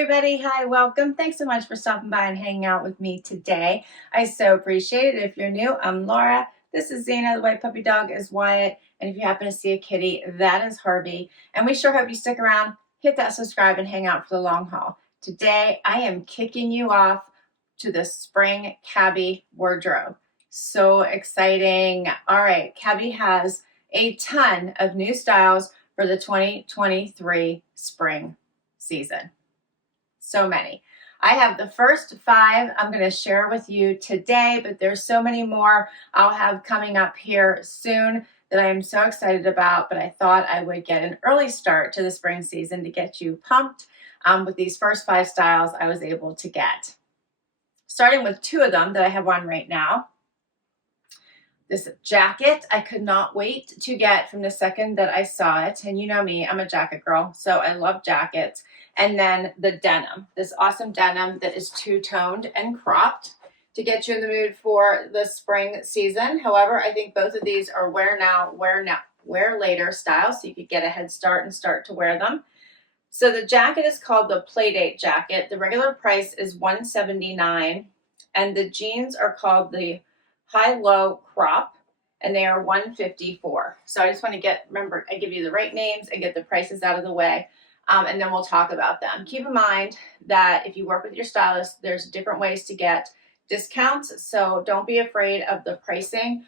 everybody. Hi, welcome. Thanks so much for stopping by and hanging out with me today. I so appreciate it. If you're new, I'm Laura. This is Zena. The white puppy dog is Wyatt. And if you happen to see a kitty, that is Harvey. And we sure hope you stick around, hit that subscribe, and hang out for the long haul. Today, I am kicking you off to the spring Cabi wardrobe. So exciting. All right, Cabi has a ton of new styles for the 2023 spring season. So many. I have the first 5 I'm going to share with you today, but there's so many more I'll have coming up here soon that I am so excited about, but I thought I would get an early start to the spring season to get you pumped with these first 5 styles I was able to get. Starting with 2 of them that I have on right now. This jacket, I could not wait to get from the second that I saw it. And you know me, I'm a jacket girl, so I love jackets. And then the denim, this awesome denim that is two-toned and cropped to get you in the mood for the spring season. However, I think both of these are wear now, wear later styles, so you could get a head start and start to wear them. So the jacket is called the Playdate Jacket. The regular price is $179, and the jeans are called the high-low crop, and they are $154. So I just want to remember, I give you the right names and get the prices out of the way, and then we'll talk about them. Keep in mind that if you work with your stylist, there's different ways to get discounts, so don't be afraid of the pricing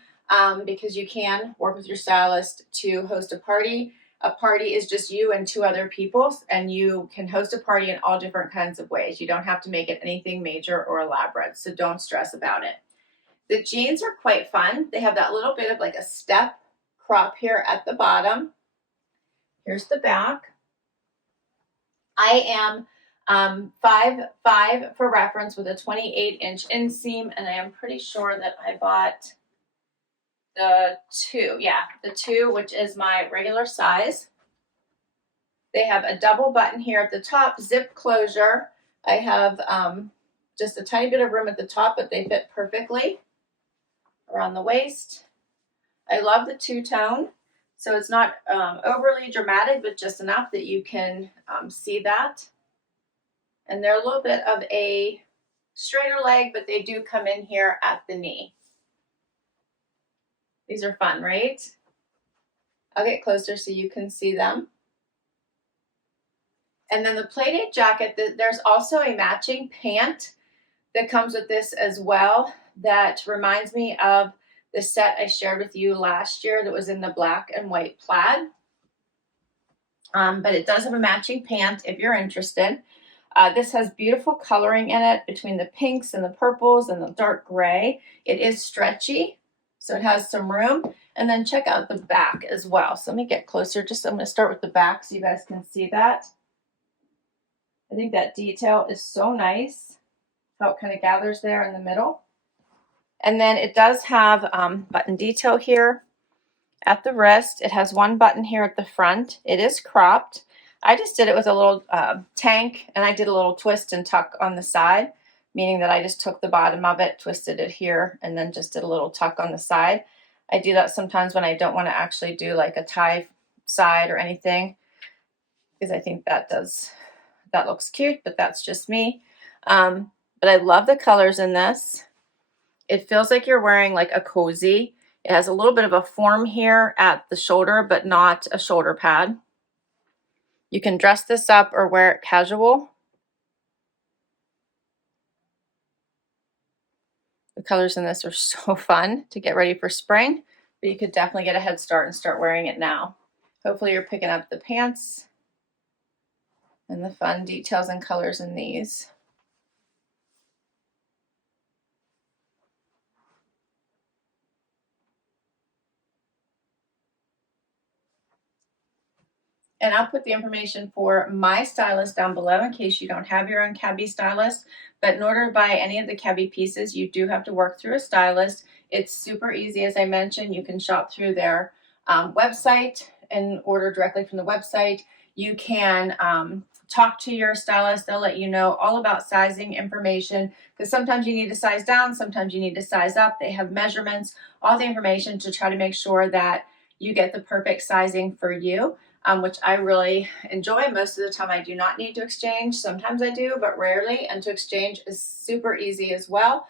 because you can work with your stylist to host a party. A party is just you and 2 other people, and you can host a party in all different kinds of ways. You don't have to make it anything major or elaborate, so don't stress about it. The jeans are quite fun. They have that little bit of like a step crop here at the bottom. Here's the back. I am 5'5" for reference with a 28-inch inseam, and I am pretty sure that I bought the 2. Yeah, the 2, which is my regular size. They have a double button here at the top, zip closure. I have just a tiny bit of room at the top, but they fit perfectly around the waist. I love the two-tone, so it's not overly dramatic, but just enough that you can see that. And they're a little bit of a straighter leg, but they do come in here at the knee. These are fun, right? I'll get closer so you can see them. And then the Playdate Jacket, there's also a matching pant that comes with this as well. That reminds me of the set I shared with you last year that was in the black and white plaid. But it does have a matching pant if you're interested. This has beautiful coloring in it between the pinks and the purples and the dark gray. It is stretchy, so it has some room. And then check out the back as well. So let me get closer. I'm going to start with the back so you guys can see that. I think that detail is so nice, how it kind of gathers there in the middle. And then it does have button detail here at the wrist. It has 1 button here at the front. It is cropped. I just did it with a little tank, and I did a little twist and tuck on the side, meaning that I just took the bottom of it, twisted it here, and then just did a little tuck on the side. I do that sometimes when I don't want to actually do like a tie side or anything, because I think that looks cute, but that's just me. But I love the colors in this. It feels like you're wearing like a cozy. It has a little bit of a form here at the shoulder, but not a shoulder pad. You can dress this up or wear it casual. The colors in this are so fun to get ready for spring, but you could definitely get a head start and start wearing it now. Hopefully you're picking up the pants and the fun details and colors in these. And I'll put the information for my stylist down below in case you don't have your own Cabi stylist. But in order to buy any of the Cabi pieces, you do have to work through a stylist. It's super easy, as I mentioned. You can shop through their website and order directly from the website. You can talk to your stylist. They'll let you know all about sizing information, because sometimes you need to size down, sometimes you need to size up. They have measurements, all the information to try to make sure that you get the perfect sizing for you. which I really enjoy. Most of the time I do not need to exchange. Sometimes I do, but rarely. And to exchange is super easy as well.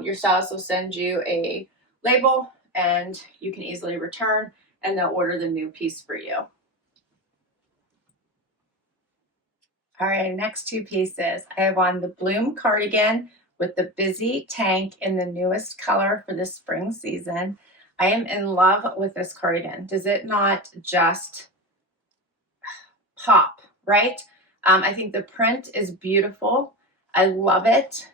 Your stylist will send you a label and you can easily return and they'll order the new piece for you. All right, next two pieces. I have on the Bloom cardigan with the busy tank in the newest color for the spring season. I am in love with this cardigan. Does it not just pop, right? I think the print is beautiful. I love it.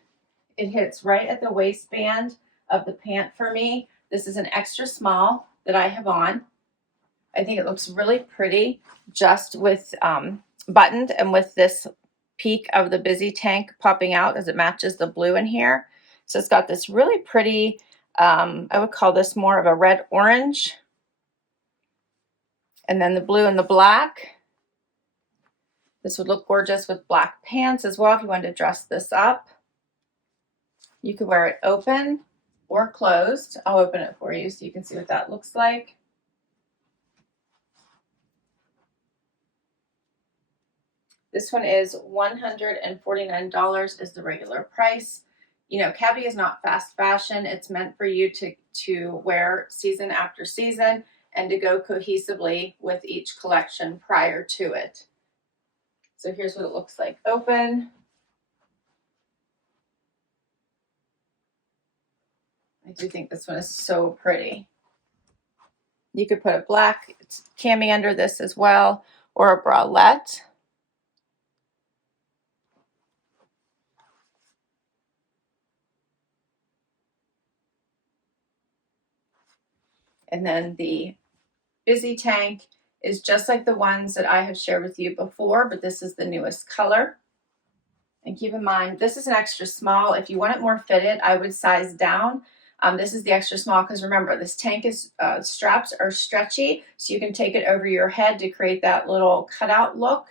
It hits right at the waistband of the pant for me. This is an extra small that I have on. I think it looks really pretty just with buttoned and with this peak of the busy tank popping out as it matches the blue in here. So it's got this really pretty, I would call this more of a red orange. And then the blue and the black. This would look gorgeous with black pants as well if you wanted to dress this up. You could wear it open or closed. I'll open it for you so you can see what that looks like. This one is $149 is the regular price. You know, Cabi is not fast fashion. It's meant for you to wear season after season and to go cohesively with each collection prior to it. So here's what it looks like open. I do think this one is so pretty. You could put a black cami under this as well, or a bralette. And then the busy tank is just like the ones that I have shared with you before, but this is the newest color. And keep in mind, this is an extra small. If you want it more fitted, I would size down. This is the extra small because remember, this tank is straps are stretchy, so you can take it over your head to create that little cutout look.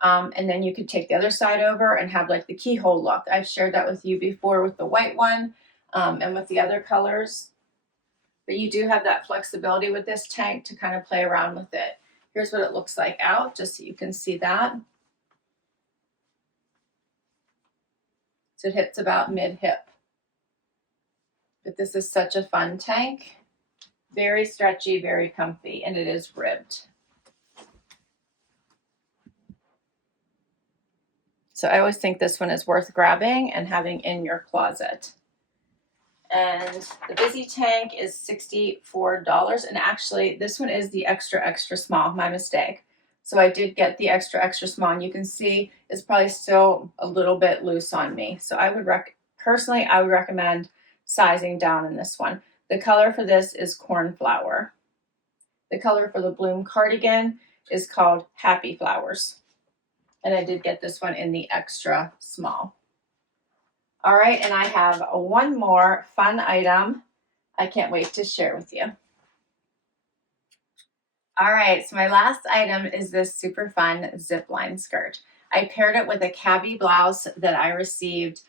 And then you could take the other side over and have like the keyhole look. I've shared that with you before with the white one and with the other colors. But you do have that flexibility with this tank to kind of play around with it. Here's what it looks like out, just so you can see that. So it hits about mid-hip. But this is such a fun tank. Very stretchy, very comfy, and it is ribbed. So I always think this one is worth grabbing and having in your closet. And the busy tank is $64. And actually, this one is the extra, extra small, my mistake. So I did get the extra, extra small, and you can see it's probably still a little bit loose on me. So I would personally, I would recommend sizing down in this one. The color for this is cornflower. The color for the Bloom cardigan is called Happy Flowers. And I did get this one in the extra small. All right, and I have one more fun item I can't wait to share with you. All right, so my last item is this super fun zipline skirt. I paired it with a Cabi blouse that I received,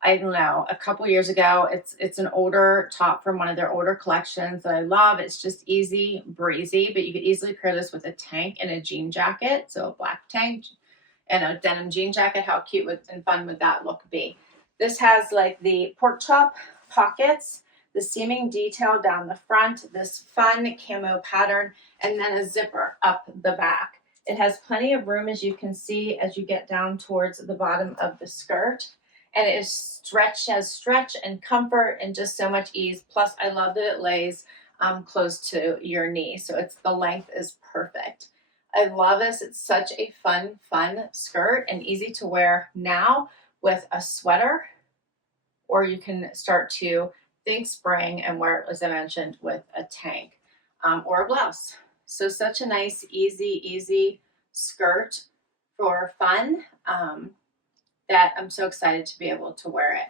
I don't know, a couple years ago. It's an older top from one of their older collections that I love. It's just easy breezy, but you could easily pair this with a tank and a jean jacket. So a black tank and a denim jean jacket. How cute and fun would that look be? This has like the pork chop pockets, the seaming detail down the front, this fun camo pattern, and then a zipper up the back. It has plenty of room, as you can see, as you get down towards the bottom of the skirt. And it is stretch and comfort and just so much ease. Plus, I love that it lays close to your knee. So the length is perfect. I love this. It's such a fun skirt and easy to wear now with a sweater, or you can start to think spring and wear it, as I mentioned, with a tank or a blouse. So such a nice, easy skirt for fun that I'm so excited to be able to wear it.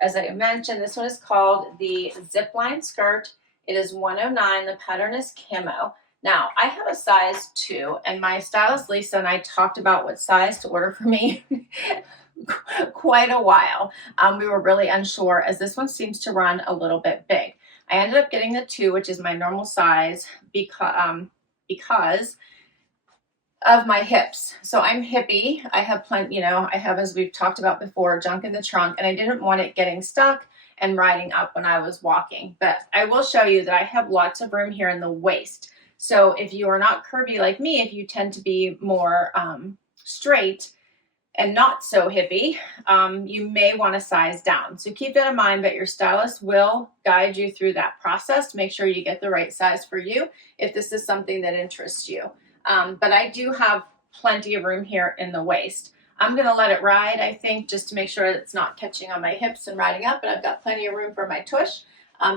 As I mentioned, this one is called the Zipline skirt. It is $109. The pattern is camo. Now, I have a size 2, and my stylist Lisa and I talked about what size to order for me quite a while. We were really unsure, as this one seems to run a little bit big. I ended up getting the 2, which is my normal size, because of my hips. So I'm hippie. I have plenty, you know, I have, as we've talked about before, junk in the trunk, and I didn't want it getting stuck and riding up when I was walking. But I will show you that I have lots of room here in the waist. So if you are not curvy like me, if you tend to be more straight and not so hippie, you may want to size down. So keep that in mind, but your stylist will guide you through that process to make sure you get the right size for you if this is something that interests you. But I do have plenty of room here in the waist. I'm going to let it ride, I think, just to make sure that it's not catching on my hips and riding up, but I've got plenty of room for my tush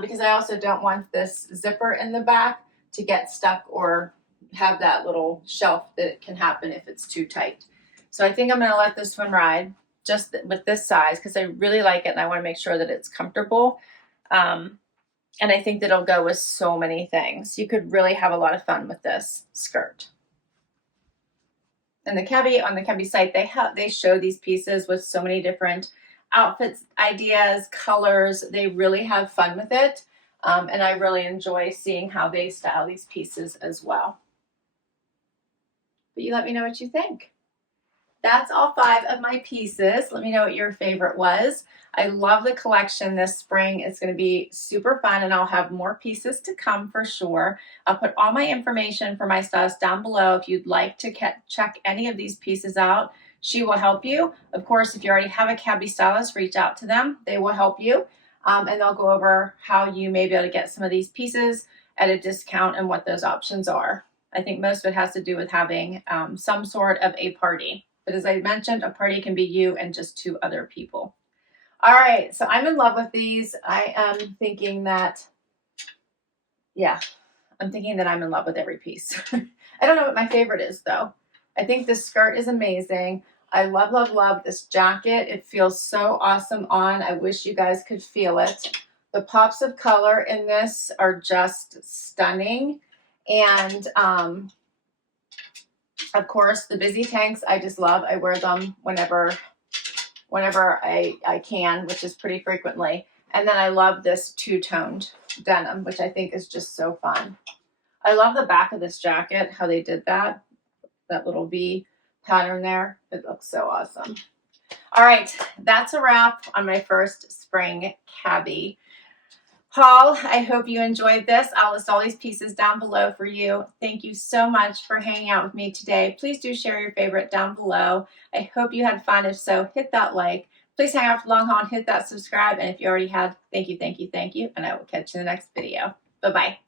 because I also don't want this zipper in the back to get stuck or have that little shelf that can happen if it's too tight. So I think I'm going to let this one ride just with this size because I really like it and I want to make sure that it's comfortable. And I think that it'll go with so many things. You could really have a lot of fun with this skirt. And on the Cabi site, they show these pieces with so many different outfits, ideas, colors. They really have fun with it. And I really enjoy seeing how they style these pieces as well. But you let me know what you think. That's all 5 of my pieces. Let me know what your favorite was. I love the collection this spring. It's going to be super fun, and I'll have more pieces to come for sure. I'll put all my information for my stylist down below if you'd like to check any of these pieces out. She will help you. Of course, if you already have a Cabi stylist, reach out to them. They will help you, and they'll go over how you may be able to get some of these pieces at a discount and what those options are. I think most of it has to do with having some sort of a party. But as I mentioned, a party can be you and just 2 other people. All right, so I'm in love with these. I am thinking that, yeah, I'm thinking that I'm in love with every piece. I don't know what my favorite is, though. I think this skirt is amazing. I love, love, love this jacket. It feels so awesome on. I wish you guys could feel it. The pops of color in this are just stunning. And of course, the busy tanks, I just love. I wear them whenever I can, which is pretty frequently. And then I love this 2-toned denim, which I think is just so fun. I love the back of this jacket, how they did that little V pattern there. It looks so awesome. All right, that's a wrap on my first spring Cabi haul. I hope you enjoyed this. I'll list all these pieces down below for you. Thank you so much for hanging out with me today. Please do share your favorite down below. I hope you had fun. If so, hit that like. Please hang out for the long haul and hit that subscribe. And if you already have, thank you, thank you, thank you. And I will catch you in the next video. Bye-bye.